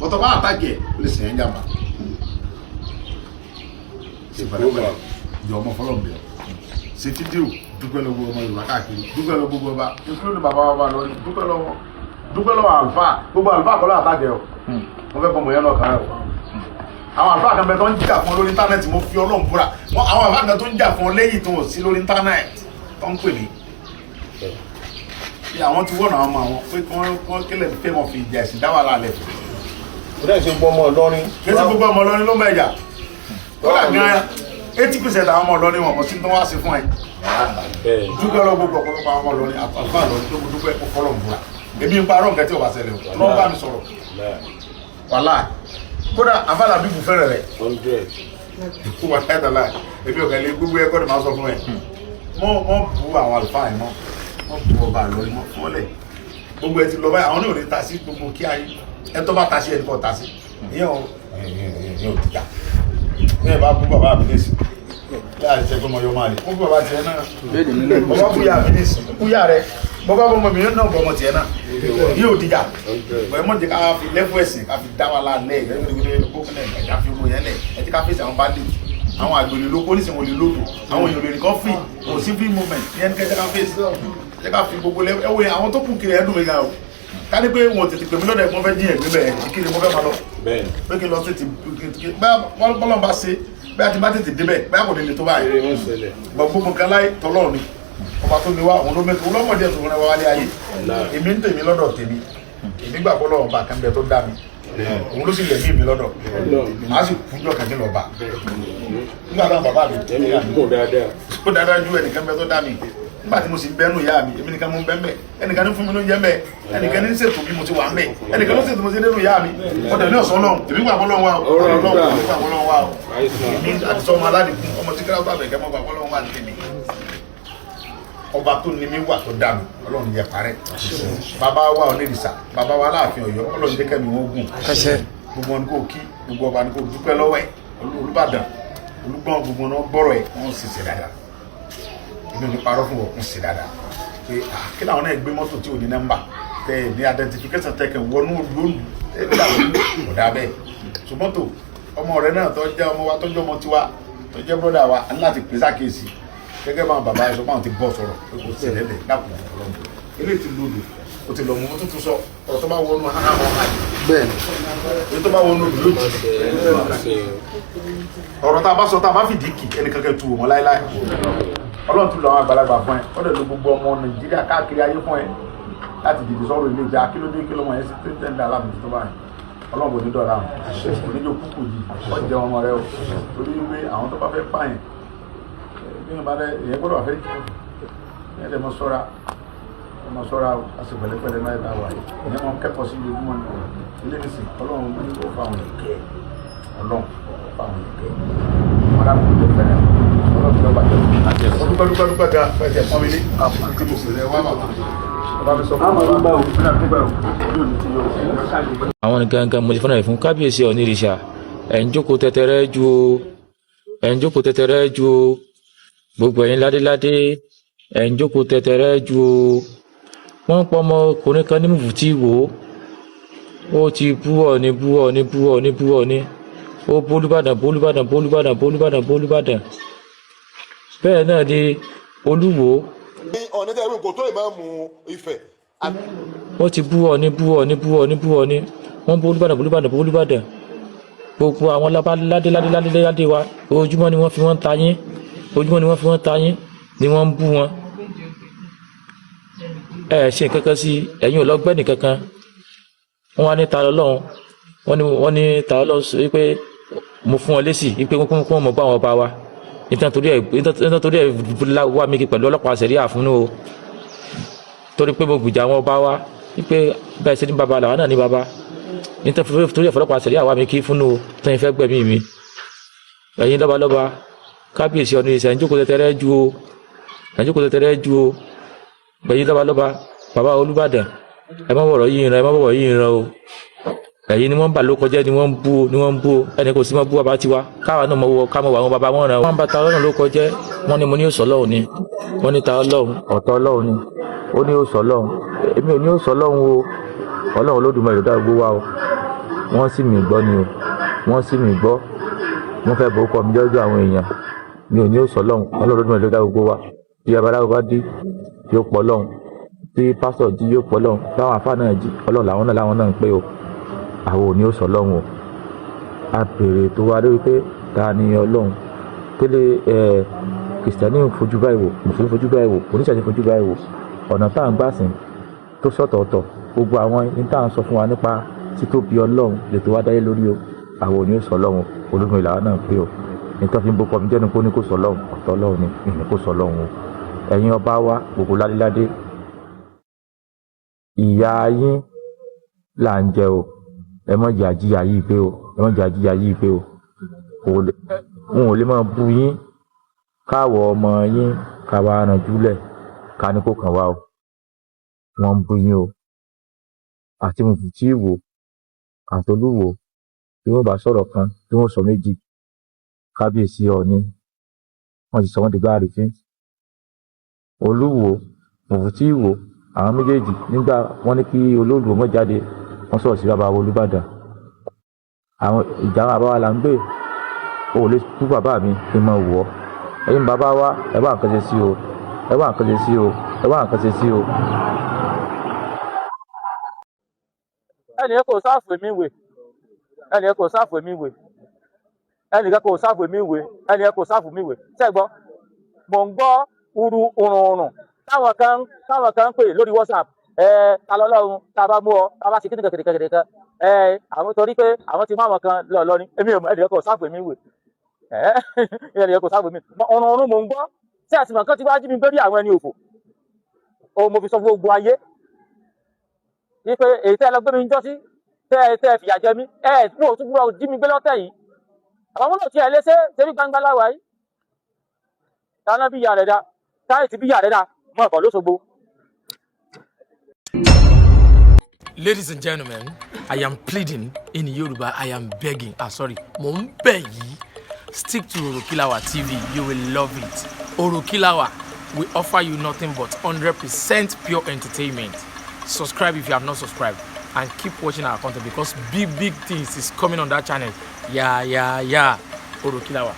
bọ́tọ̀ bá àtàkì ẹ̀ ó lè sìn ẹ́ jàmbá ṣe pẹ̀lẹ́pẹ̀lẹ́ jọ ọmọ fọlọ́ bẹ̀rẹ̀ ṣe fídíò dúpẹ́ lọ́wọ́ ọmọ Yorùbá káàkiri dúpẹ́ lọ́wọ́ gbogbo ọba including bàbá wa lọ dúpẹ́ lọ́wọ́ àlùfáà gbogbo àlùfáà kọ́ lọ́ àtàkì ẹ̀ o wọ́n fẹ́ fọmọ yẹn náà kàn ẹ̀ o àwọn àlùfáà kan bẹ tó ń jà fún ọ lórí íńtánẹ́ẹ̀tì mo fi Ọlọ́run búra àwọn àlùfáà kan tó ń jà fún ọ lẹ́yìn tó ń sí lórí íńtánẹ́ẹ̀tì tó ń pè mí àwọn ti wọ́n àwọn ọmọ àwọn pé wọ́n kílẹ̀ pé wọ́n fi ìjà ẹ̀sìn dá wàhálà lẹ̀. ó dẹ̀ ṣe gbọ́ ọmọ Ìlọrin. kí ṣe gbogbo ọmọ Ìlọrin ló ń bẹ ìjà ó dà gan 80% àwọn ọmọ Ìlọrin wọn kò sí tó wá sí fún ẹ. dúpẹ́ lọ gbogbo ọ̀pọ̀lọpọ̀ àwọn ọmọ Ìlọrin àfáà Ìlọrin tó dúpẹ́ fọlọ́ ń búra èmi ń parọ́ nǹkan tí ò bá ṣẹlẹ̀ o lọ́wọ́ bá mi sọ̀rọ̀ wàhálà kódà àfáàlà bíbù fẹ́rẹ̀ rẹ̀ kó wà láìta láì èmi ò kẹ́lẹ́ gbogbo ẹ̀kọ́ ni màá sọ fún ẹ mọ́ bu àwọn àlùfáà yìí mọ́ bu ọba Ìlọrin mọ́ fún ọlẹ̀ gbogbo ẹ ti lọ báyìí àwọn náà ò ní ta sí gbogbo kí ayé ẹ tó bá ta sí ẹni kọ́ ta sí ìyẹn ò dìjà ìyẹn bá bú bàbá mi lẹ́sìn láì ṣe pé mo yọ máa lè fún bàbá tiẹ̀ náà bàbá búyà mi lẹ́sìn búyà rẹ bàbá bọ́mọ mi náà bọ́mọ tiẹ̀ náà yóò dìjà bẹ́ẹ̀ mọ̀ jẹ́ ká fi lẹ́fù ẹ̀sìn ká fi dá wa lálẹ́ ẹ̀ká fi owó yẹn lẹ̀ ẹ̀ tí ká fèsì àwọn bá lè àwọn àgbèrè ló pólísì wọn lè lòdù àwọn èèyàn lè nìkan free kò sí free movement ní ẹni kẹjẹ ká fèsì jẹ́ ká fi gbogbo ẹwẹ́ àwọn tó kù kiri ẹ̀dùn mi gan o ká ní pé wọn tètè pèmí lọ́dọ̀ ẹ̀gbọ́n fẹ́ jí ẹ̀gbẹ́ bẹ́ẹ̀ kí ni mo fẹ́ máa lọ pé kí n lọ sí ti bọ́lọ̀ bá ṣe bẹ́ẹ̀ ti bá tètè débẹ̀ bẹ́ẹ̀ kò ní lè tó báyìí gbogbo nǹkan láì tọ́lọ́ ni ọba tó mi wá òun ló mẹ́tò olómọdé ẹ̀sùn fún ẹwà wálé ayé èmi ń tèmi lọ́dọ̀ tèmi èmi gbà bọ́lọ̀ ọba kan bẹ tó dá mi òun ló sì lè mí mi lọ́dọ̀ màá sì kújọ kàkí lọ́ba nígbà táwọn bàbá mi tẹ̀lé yà mí ó dáadáa ju ẹnìkan bẹ tó dá mi nígbà tí mo sì bẹ́nu ìyá mi èmi nìkan mo ń bẹ́ mbẹ́ ẹnìkan ní fún mi ló ń jẹ́ mbẹ́ ẹnìkan ní ṣètò bí mo ti wà mbẹ́ ẹnìkan ló ṣètò mo ti dénú ìyá mi ọ̀dẹ̀ ní ọ̀sán lọ́hùn èmi gbà bọ́lọ́ wa o èmi àti sọ ọmọ aládìkún ọmọ tí kíláàsì àbẹ̀kẹ́ mọ́ gbà bọ́lọ́ wa ní tèmi ọba tó ní mi wà tó dá mi Ọlọ́run yẹ parẹ́ bàbá wa Onírìṣà bàbá wa Aláàfin Ọ̀yọ́ Ọlọ́run jẹ́ kẹ́mi wọn gùn gbogbo wọn ni kò kí gbogbo ọba ni kò dúpẹ́ lọ́wọ́ ẹ̀ Olúbàdàn Olúgbọ́n gbogbo náà gbọ́rọ̀ ẹ̀ wọ́n sì ṣe dáadáa inú ní parọ́ fún ọkùn sí dáadáa pé kí làwọn náà gbé mọ́tò tí ò ní nọ́mbà tẹ ní identification tẹkẹ wọnú lónìí ẹgbẹ́ àwọn ọ̀dà bẹ́ẹ̀ ṣùgbọ́n tó ọmọ rẹ náà tó jẹ́ ọmọ wa tó jẹ́ ọmọ tiwa tó jẹ́ brọ́dà wa láti pèsè àkíyèsí gẹ́gẹ́ bá àwọn bàbá ẹ̀ sọ pé àwọn ti bọ́ sọ̀rọ̀ pé kò sí ẹ̀lẹ́dẹ̀ dàpọ̀ ọlọ́run eléyìí ti lòdù o ti lọ mú mọ́tò tó sọ ọ̀rọ̀ tó bá wọnú àwọn àjì bẹ́ẹ̀ ni tó bá wọnú òbí lójì ọ̀rọ̀ tá a bá sọ tá a bá fìdí kì ẹnì kankan tu wọn láéláé Ọlọ́run tún lọ àwọn àgbàlagbà fún ẹ ó dẹ̀ ló gbogbo ọmọ Nàìjíríà káàkiri ayé fún ẹ láti dìde sọ̀rọ̀ ilé ìjà kílódé kílómọ yẹn sí tẹ́ńtẹ́ aláàbò tó báyìí Ọlọ́run kò ní dọ̀ra àwọn oníjó kúkú yìí wọ́n jẹ́ ọmọ rẹ o torí pé àwọn tó bá fẹ́ pààyàn bí wọ́n bá dẹ èyàn gbọ́dọ̀ fẹ́ ẹ̀ dẹ̀ mọ́ sọ́ra ọmọ sọ́ra àti pẹ̀lẹ́pẹ̀lẹ́ náà ẹ̀dá wà ìyẹn wọn kẹ́kọ̀ọ́ sí ojúmọ́ ní ilé ìsìn Ọlọ́run ní ó fa àwọn ìkẹ́ Ọlọ́run ó fa àwọn ìkẹ́ wọn dà kó tó fẹ́rẹ̀ Ọlọ́run tó bá tẹ̀ dúpẹ́ ga pẹ̀sẹ̀ pọ́n mi lé àti mo sì rẹ̀ wá bàbá àwọn nǹkan mo ti fọ́nà fún kábíyèsí Onírìṣà ẹ̀ ń jókòó tẹ́tẹ́rẹ́ ju ẹ̀ ń jókòó tẹ́tẹ́rẹ́ ju gbogbo ẹ̀yin ládéládé ẹ̀ ń jókòó tẹ́tẹ́rẹ́ ju wọ́n pọ̀ ọmọkùnrin kan ní mùfútì wò ó ti bú Ọọ̀ni bú Ọọ̀ni bú Ọọ̀ni bú Ọọ̀ni ó bólúbàdàn bólúbàdàn bólúbàdàn bólúbàdàn bólúbàdàn bẹ́ẹ̀ náà ni Olúwo. Ọọ̀ni tẹ́ ẹ̀rù kò tó ìmáàmù Ifẹ̀. wọ́n ti bú Ọọ̀ni bú Ọọ̀ni bú Ọọ̀ni bú Ọọ̀ni wọ́n bólúbàdàn bólúbàdàn bólúbàdàn gbogbo àwọn ládéládé wa ojúmọ́ ni wọ́n fi wọ́n ta yín ojúmọ́ ni wọ́n fi wọ́n ta yín ni wọ́n ń bú wọn ẹ ṣe nǹkan kan sí ẹ̀yin ọlọ́gbẹ́ni kankan wọ́n wá ní ta Ọlọ́run wọ́n ní ta Ọlọ́run sọ wípé mo fún wọn lésì wípé wọ́n mọ̀ bá wọn bá wa nítorí ẹ̀ wá mi pẹ̀lú ọlọ́pàá ṣẹ̀ríà fún o torí pé mo gbìjà wọn bá wa wípé bẹ́ẹ̀ ṣe ní bàbá làwọn náà ní bàbá nítorí ọ̀fọlọ́pàá ṣẹ̀ríà wá mi kí fún o tó yẹn fẹ́ gbẹ̀mí mi ẹ̀yin lọ́balọ́ba kábíyèsí Onírìṣà ń jókòó tẹ́tẹ́rẹ́ ju o ẹ̀jókòó tẹ́tẹ́rẹ́ ju o ẹ̀yin lọ́balọ́ba bàbá Olúbàdàn ẹ má wọ̀rọ̀ yìí ìran ẹ má wọ̀rọ̀ yìí ìran o ẹ̀yin ni wọ́n ń bà ló kọjá ni wọ́n ń bú o ẹni kò sí mọ́ bú bàbá tiwa káwa náà mọ̀ wọ ká mọ̀ wà wọn bàbá wọn ràn wọ́n ń bá ta Ọlọ́run ló kọjá wọ́n ní mo ní òsọ Ọlọ́run ni wọ́n ní ta Ọlọ́run ọ̀tọ̀ Ọlọ́run ni ó ní òsọ Ọlọ́run èmi ò ní òsọ Ọlọ́run o Ọlọ́run Olódùmarè ló dá gbogbo wa o wọ́n sì mí gbọ́ ni o wọ́n sì mí gbọ́ wọ́n fẹ́ bọ́ kọ́ mi lọ́jọ́ àwọn èèyàn mi ò ní ó sọ lọ́hùn ọlọ́run ló dá gbogbo wa bí babaláwo bá dí yóò pọ̀ lọ́hùn tí pásítọ̀ dí yóò pọ̀ lọ́hùn táwọn àfáà náà jí ọlọ́run làwọn náà ń pè o àwọn ò ní ó sọ lọ́hùn o a béèrè tó wá lórí pé ta ni ọlọ́run tẹ́lẹ̀ kìrìsìtẹ́nì fojú báyìí wò mùsùlùmí fojú báyìí wò oníṣàṣẹ fojú báyìí wò ọ̀nà tá à ń gbà sìn tó sọ̀tọ̀ọ̀tọ̀ gbogbo àwọn ní tá à ń sọ fún wa nípa títóbi ọlọ́run lè tó wá dáyé lórí o àwọn ò ní ó sọ lọ́hùn ológun ìlànà náà pé o nítorí fi ń bọ́ mi jẹ́nu pé ó ní kó sọ lọ́hùn ọ̀tọ̀ ọlọ́run ni ìní kó sọ lọ́hùn o ẹ̀yin ọba wa gbogbo ládéládé ìyá yín là ń jẹ o ẹ mọ̀ jẹ́ àjíyà yìí pé o ẹ mọ̀ jẹ́ àjíyà yìí pé o wọn ò lè máa bu yín káwọ ọmọ yín káwa arànjúlẹ̀ ká ní kó kàn wá o wọ́n ń bu yín o àti Mufti Ìwó àtolúwo tí wọ́n bá sọ̀rọ̀ kan tí wọ́n sọ méjì kábíyèsí Ọọ̀ni wọ́n ti sọ wọ́n di gbáàrí fín Olúwo Mufti Ìwó àwọn méjèèjì nígbà wọ́n ní kí Olóòlùwò mọ́ jáde wọ́n sọ̀rọ̀ sí bàbá Olúbàdàn àwọn ìjà àwọn àbáwá là ń gbé o ò lè tú bàbá mi kí n máa wọ̀ ọ́ ẹ̀yin bàbá wa ẹ bá nǹkan ṣe sí o ẹ bá nǹkan ṣe sí o ẹ bá nǹkan ṣe sí o. ẹnìyẹn kò sáàfù èmi wè ẹnìyẹn kò sáàfù èmi wè ẹnìyẹn kò sáàfù èmi wè ẹnìyẹn kò sáàfù mi wè ṣẹ́gbọ́n mò ń gbọ́ urun táwọn kan ń pè lórí WhatsApp alọ́lọ́run tá a bá mú ọ tá a bá ṣe kíni kẹ̀kẹ̀kẹ̀ kan àwọn torí pé àwọn ti mú àwọn kan lọ ní èmi ò mọ ẹnìyẹn kò sáàfù èmi wè ẹnìyẹn kò sáàfù èmi urun mò ń gbọ́ tí àtìmọ̀ kan ti wá jí mi gbé rí àwọn ẹni òfò òun mo fi sọ fún gbogbo ayé wípé èyí tẹ́ ẹ lọ gbé mi ń jọ́ sí tẹ́ ẹ fìyà jẹ mí mú òtún gbúdọ̀ jí mi gbé lọ́tẹ̀ yìí àwọn múlò tí ẹ lé ṣe bí gbangba láwa yìí dáná bí ìyá rẹ̀ dá táyì tí bí ìyá rẹ̀ dá mọ́ ọ̀pọ̀ lóṣogbo. Ladies and gentlemen, I am pleading in Yoruba, I am begging, mo ń bẹ̀ yìí, stick to Orokilawa TV, you will love it. Orokilawa will offer you nothing but 100% pure entertainment. Subscribe if you have not subscribed and keep watching our content because big things is coming on that channel. Yeah. Orokilawa.